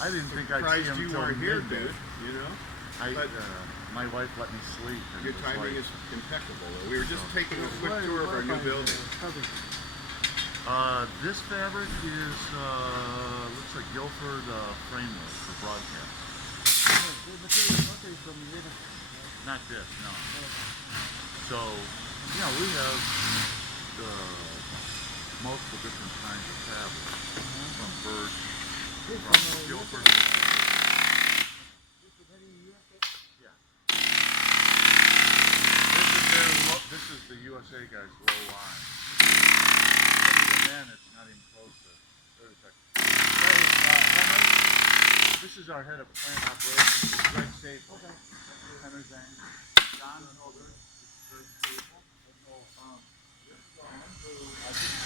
I didn't think I'd see Surprised him you till weren't here, midday. dude. You know. But my wife let me sleep. And Your it was timing like, is impeccable. We were just taking a quick tour of our new building. This fabric is looks like Guilford framework for broadcast. Not this, no. So, you know, we have multiple different kinds of fabric, from birch, from Guilford. Yeah. This is the USA guys' low line. But even then, it's not even close to 30 seconds. This is our head of plant operations, Greg Staple. Okay. Henry Zane. John Hilder. Greg Staple. This is Owen, who I think